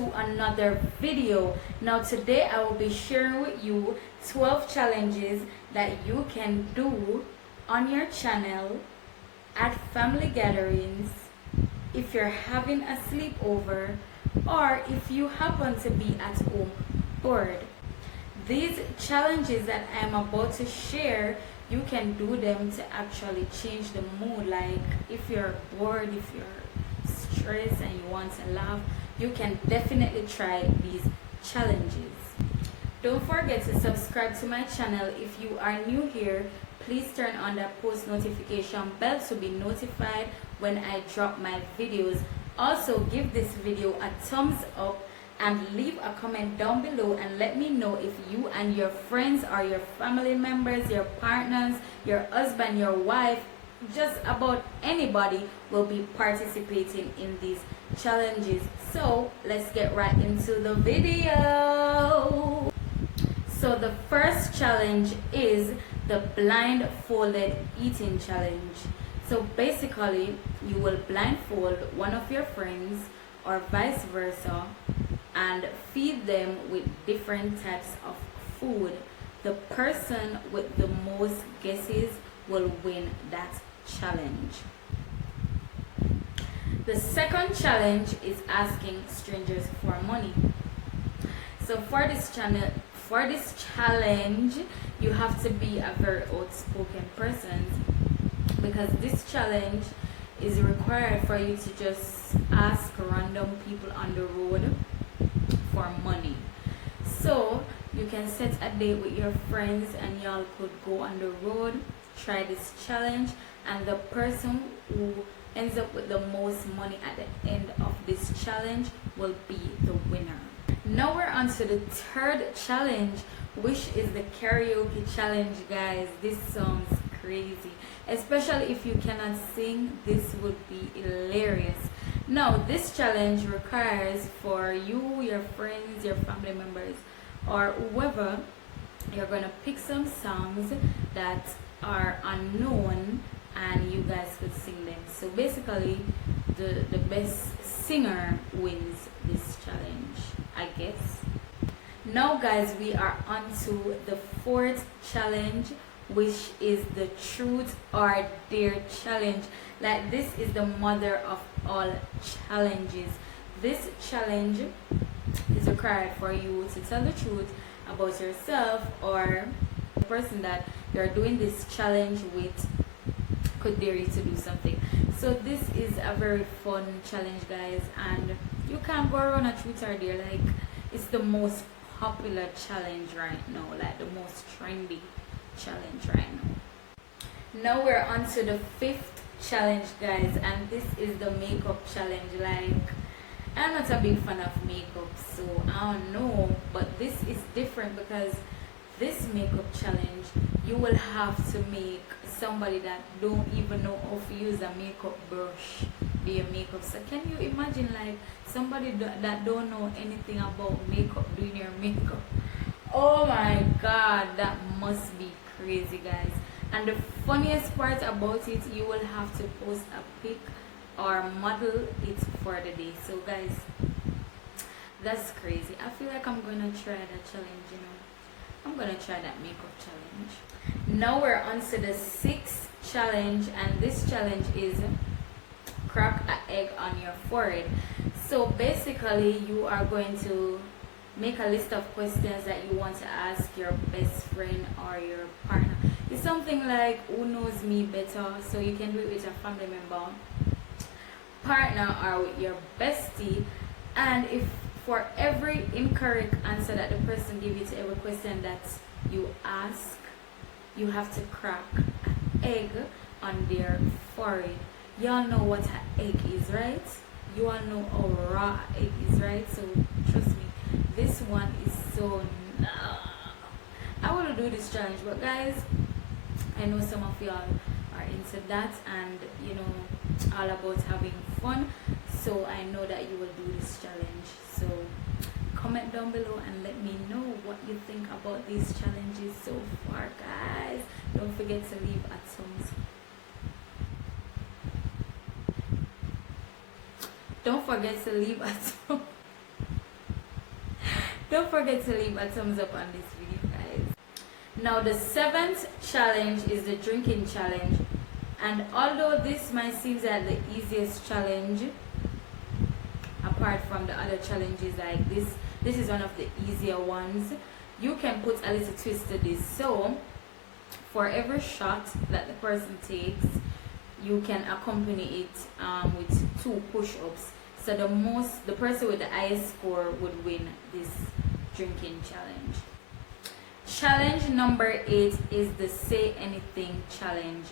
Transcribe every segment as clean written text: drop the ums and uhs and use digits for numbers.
to another video. Now today I will be sharing with you 12 challenges that you can do on your channel, at family gatherings, if you're having a sleepover, or if you happen to be at home bored. These challenges that I'm about to share, you can do them to actually change the mood. Like if you're bored, if you're stressed and you want to laugh, you can definitely try these challenges. Don't forget to subscribe to my channel. If you are new here, please turn on that post notification bell to be notified when I drop my videos. Also, give this video a thumbs up and leave a comment down below and let me know if you and your friends or your family members, your partners, your husband, your wife, just about anybody will be participating in these challenges. So let's get right into the video. So the first challenge is the blindfolded eating challenge. So basically you will blindfold one of your friends or vice versa and feed them with different types of food. The person with the most guesses will win that challenge. The second challenge is asking strangers for money. So for this challenge, you have to be a very outspoken person, because this challenge is required for you to just ask random people on the road for money. So you can set a date with your friends and y'all could go on the road, try this challenge, and the person who ends up with the most money at the end of this challenge will be the winner. Now we're on to the third challenge, which is the karaoke challenge. Guys, this sounds crazy, especially if you cannot sing. This would be hilarious. Now this challenge requires for you, your friends, your family members, or whoever, you're gonna pick some songs that are unknown and you guys could sing them. So basically the best singer wins this challenge, I guess. Now guys, we are on to the fourth challenge, which is the truth or dare challenge. Like, this is the mother of all challenges. This challenge is required for you to tell the truth about yourself, or the person that you're doing this challenge with could dare you to do something. So this is a very fun challenge, guys, and you can't go around a truth or dare. Like, it's the most popular challenge right now, like the most trendy challenge right now. Now we're on to the fifth challenge, guys, and this is the makeup challenge. Like, I'm not a big fan of makeup, so I don't know, but this is different because this makeup challenge, you will have to make somebody that don't even know how to use a makeup brush do your makeup. So can you imagine, like, somebody that don't know anything about makeup doing your makeup? Oh my god, that must be crazy, guys. And the funniest part about it, you will have to post a pic or model it for the day. So guys, that's crazy. I feel like I'm gonna try that challenge, you know. I'm gonna try that makeup challenge. Now we're on to the sixth challenge, and this challenge is crack an egg on your forehead. So basically you are going to make a list of questions that you want to ask your best friend or your partner. It's something like, who knows me better? So you can do it with a family member, partner, or with your bestie. And if for every incorrect answer that the person gives you to every question that you ask, you have to crack an egg on their forehead. Y'all know what an egg is, right? You all know how raw an egg is, right? So trust me, this one is so I want to do this challenge, but guys, I know some of y'all are into that and, you know, all about having fun. So I know that you will do this challenge. So comment down below and let me know what you think about these challenges so far, guys. Don't forget to leave a thumbs up. Don't forget to leave a thumbs don't forget to leave a thumbs up on this video, guys. Now the 7th challenge is the drinking challenge, and although this might seem like the easiest challenge apart from the other challenges, like this is one of the easier ones. You can put a little twist to this. So for every shot that the person takes, you can accompany it with 2 push-ups. So the person with the highest score would win this drinking challenge. Challenge number 8 is the say anything challenge.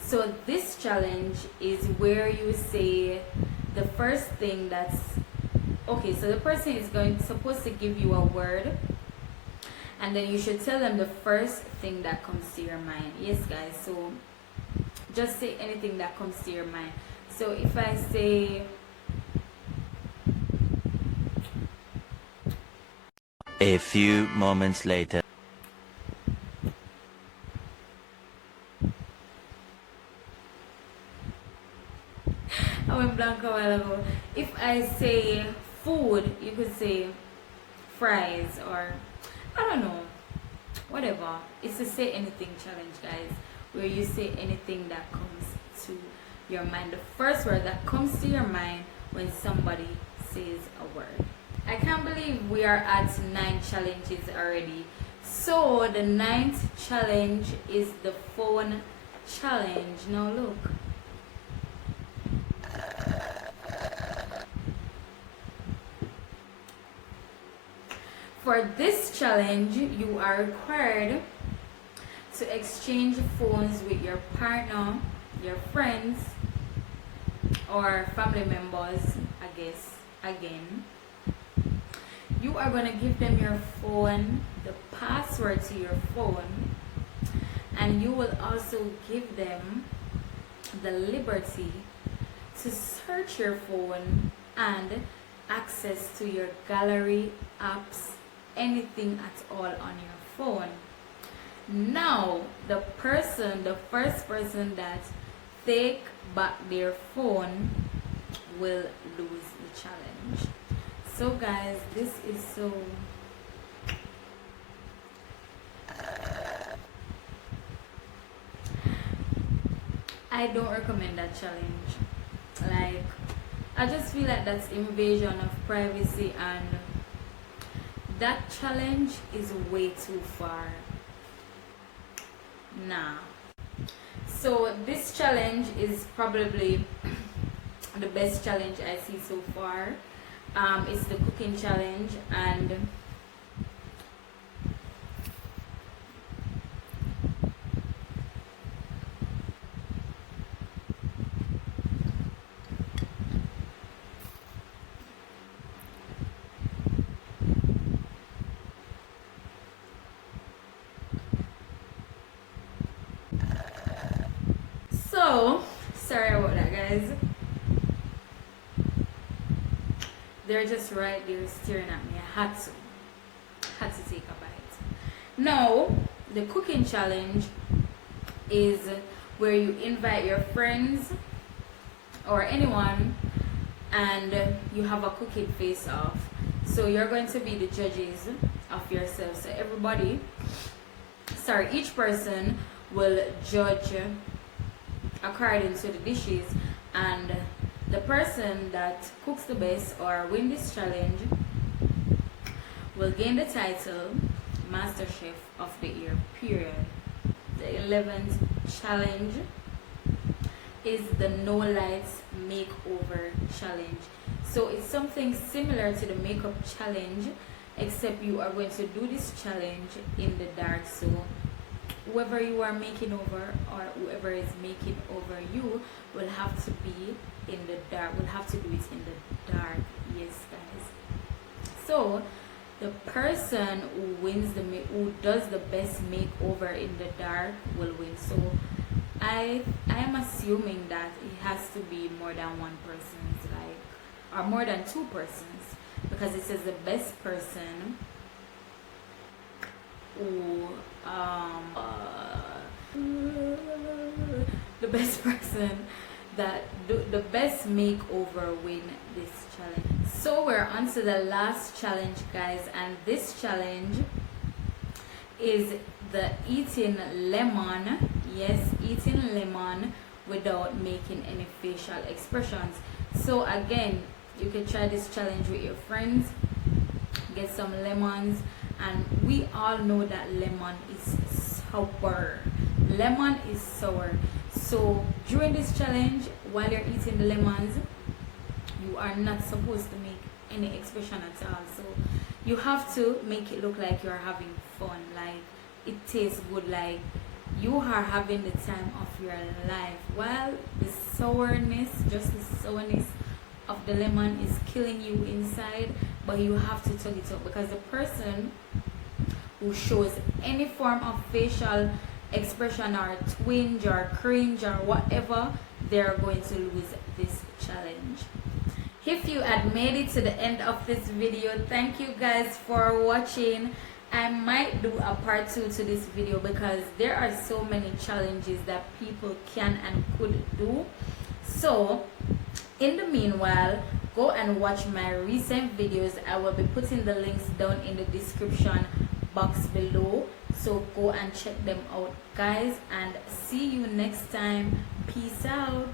So this challenge is where you say the first thing that's okay. So the person is supposed to give you a word, and then you should tell them the first thing that comes to your mind. Yes, guys. So just say anything that comes to your mind. So if I say a few moments later. I went blank a while ago. If I say food, you could say fries, or I don't know, whatever. It's a say anything challenge, guys, where you say anything that comes to your mind. The first word that comes to your mind when somebody says a word. I can't believe we are at 9 challenges already. So the 9th challenge is the phone challenge. Now look. For this challenge, you are required to exchange phones with your partner, your friends, or family members, I guess, again. You are going to give them your phone, the password to your phone, and you will also give them the liberty to search your phone and access to your gallery, apps, anything at all on your phone. Now the first person that take back their phone will lose the challenge. So guys, this is so I don't recommend that challenge. Like, I just feel like that's invasion of privacy, and that challenge is way too far. Nah. So this challenge is probably the best challenge I see so far. It's the cooking challenge, and so sorry about that, guys. They're just right there staring at me. I had to take a bite. Now, the cooking challenge is where you invite your friends or anyone, and you have a cooking face-off. So you're going to be the judges of yourself. So each person will judge according to the dishes, and the person that cooks the best or win this challenge will gain the title Master Chef of the Year, period. The 11th challenge is the no lights makeover challenge. So it's something similar to the makeup challenge, except you are going to do this challenge in the dark. So whoever you are making over, or whoever is making over you, will have to be in the dark, will have to do it in the dark. Yes, guys. So the person who does the best makeover in the dark will win. So I am assuming that it has to be more than one person's, like, or more than 2 persons, because it says the best person who the best person that do the best makeover win this challenge. So we're on to the last challenge, guys, and this challenge is the eating lemon. Yes, eating lemon without making any facial expressions. So again, you can try this challenge with your friends, get some lemons, and we all know that lemon is sour. Lemon is sour. So during this challenge, while you're eating the lemons, you are not supposed to make any expression at all. So you have to make it look like you're having fun, like it tastes good, like you are having the time of your life, while the sourness, just the sourness of the lemon is killing you inside. But you have to tug it up, because the person who shows any form of facial expression or twinge or cringe or whatever, they're going to lose this challenge. If you had made it to the end of this video, thank you guys for watching. I might do a part 2 to this video, because there are so many challenges that people can and could do. So in the meanwhile, go and watch my recent videos. I will be putting the links down in the description box below, so go and check them out, guys, and see you next time. Peace out.